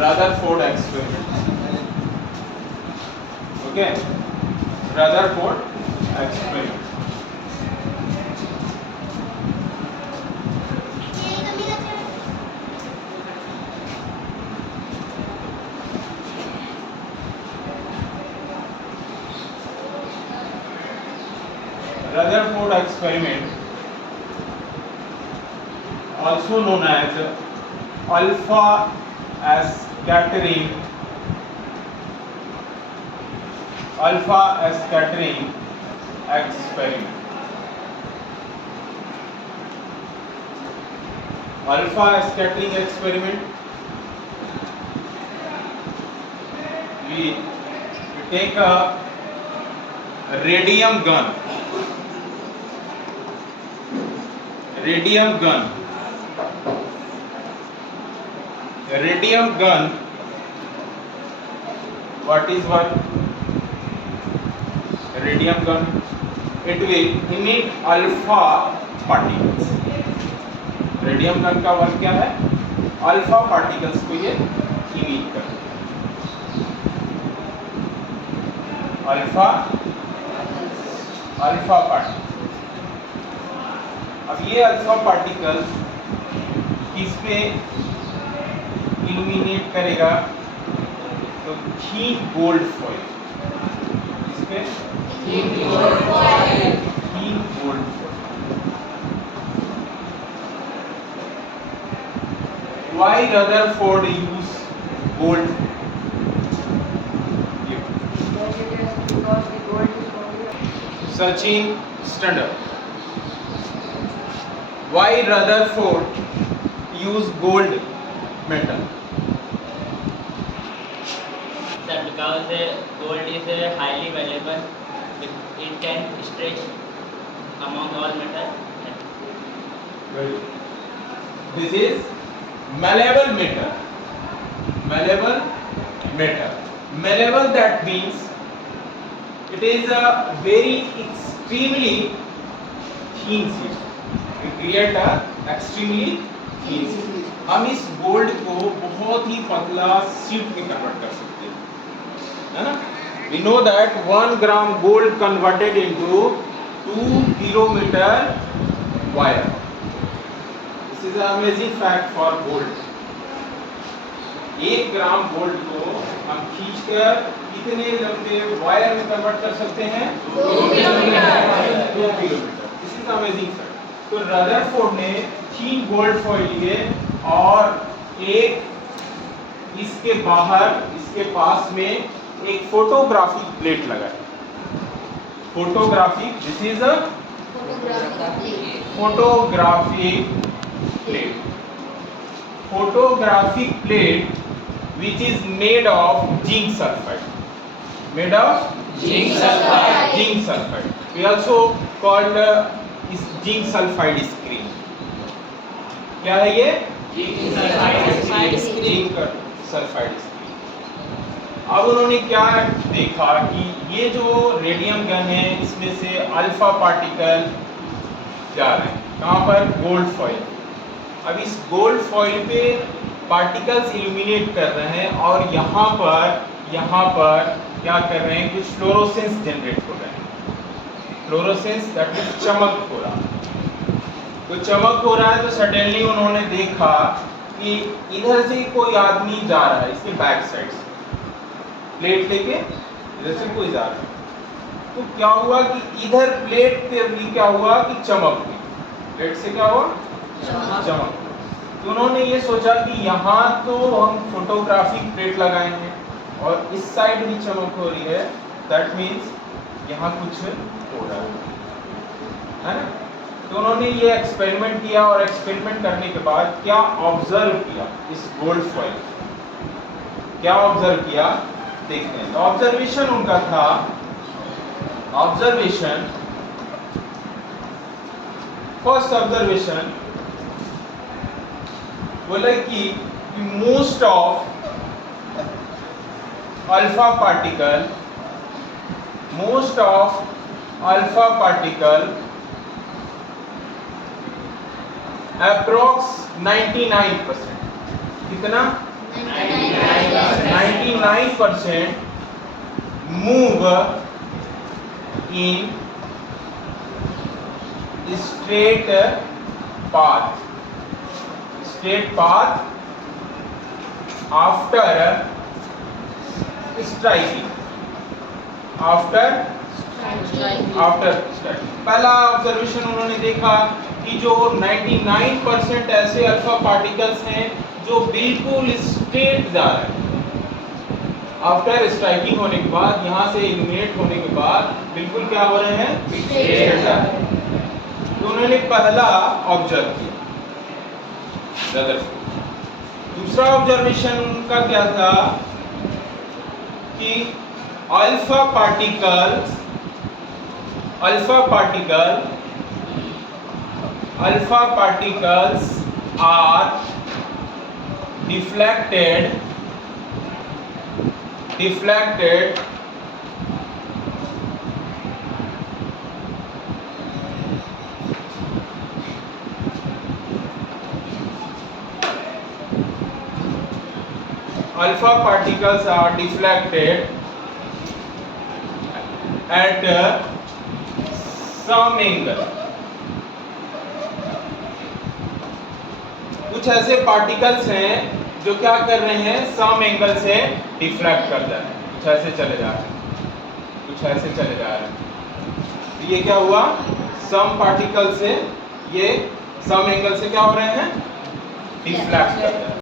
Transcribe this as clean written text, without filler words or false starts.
Rutherford experiment. Okay, Rutherford experiment. Rutherford experiment, also known as alpha scattering experiment. Alpha scattering experiment, we take a radium gun. What is what? Radium gun, it will emit alpha particles. Radium gun का work क्या है? Alpha particles को ये emit करता है। Alpha particle. अब ये alpha particles किस पे इल्यूमिनेट करेगा? तो थीन गोल्ड फॉइल। इस पे thin gold foil. Why Rutherford use gold? Because the gold is only Sachin Standard. Why Rutherford use gold metal? Sir, because gold is highly valuable, it can stretch among all metal. Very good. This is malleable metal. Malleable, that means it is a very extremely thin sheet. We create a extremely thin sheet. हम इस gold को बहुत ही पतला sheet में convert कर सकते हैं, है ना? We know that 1 gram gold converted into 2 kilometer wire. This is an amazing fact for gold. 1 gram gold को हम खींचकर कितने लंबे वायर में कन्वर्ट कर सकते हैं? 2 kilometre. This is amazing fact. तो रदरफोर्ड ने थीन गोल्ड फॉइल लिए और एक इसके बाहर, इसके पास में एक फोटोग्राफिक प्लेट लगाई। Photographic, this is a photographic plate. Photographic plate which is made of zinc sulfide. Zinc sulfide. We also called is zinc sulfide screen. क्या है ये? Zinc sulfide screen. अब उन्होंने क्या देखा कि ये जो रेडियम गन है इसमें से अल्फा पार्टिकल जा रहे हैं कहाँ पर? Gold foil. अब इस गोल्ड फॉइल पे पार्टिकल्स इल्यूमिनेट कर रहे हैं और यहाँ पर क्या कर रहे हैं? कुछ फ्लोरोसेंस जनरेट हो रहे हैं। फ्लोरोसेंस दैट मींस चमक हो रहा है। तो चमक हो रहा है तो सडनली उन्होंने देखा कि इधर से कोई आदमी जा रहा है, इसके बैक साइड से प्लेट लेके इधर से कोई जा रहा है। तो क्या हुआ कि इधर प्लेट पे भी क्या हुआ कि चमक हुई। प्लेट से क्या हुआ? चमक। तो उन्होंने ये सोचा कि यहाँ तो हम फोटोग्राफिक प्लेट लगाएंगे और इस साइड भी चमक हो रही है, दैट मीन्स यहाँ कुछ हो रहा है ना? तो उन्होंने ये एक्सपेरिमेंट किया और एक्सपेरिमेंट करने के बाद क्या ऑब्जर्व किया इस गोल्ड फॉइल? क्या ऑब्जर्व किया देखते हैं। तो ऑब्जर्वेशन उनका था, फर्स्ट ऑब्जर्वेशन बोला कि most of alpha particle approx 99%। कितना? 99% move in straight path after striking. पहला ऑब्जर्वेशन उन्होंने देखा कि जो 99% ऐसे अल्फा पार्टिकल्स हैं जो बिल्कुल स्ट्रेट जा रहे हैं, आफ्टर स्ट्राइकिंग होने के बाद, यहाँ से इल्यूमिनेट होने के बाद बिल्कुल क्या हो रहे हैं, स्ट्रेट जा रहे हैं। तो उन्होंने पहला ऑब्जर्व किया। दूसरा ऑब्जर्वेशन उनका क्या था कि alpha particles are deflected at some angle. कुछ ऐसे पार्टिकल्स हैं जो क्या कर रहे हैं, सम एंगल से डिफ्लेक्ट कर जा रहे हैं, कुछ ऐसे चले जा रहे हैं। तो ये क्या हुआ, सम पार्टिकल से ये सम एंगल से क्या हो रहे हैं, डिफ्लेक्ट कर रहे हैं।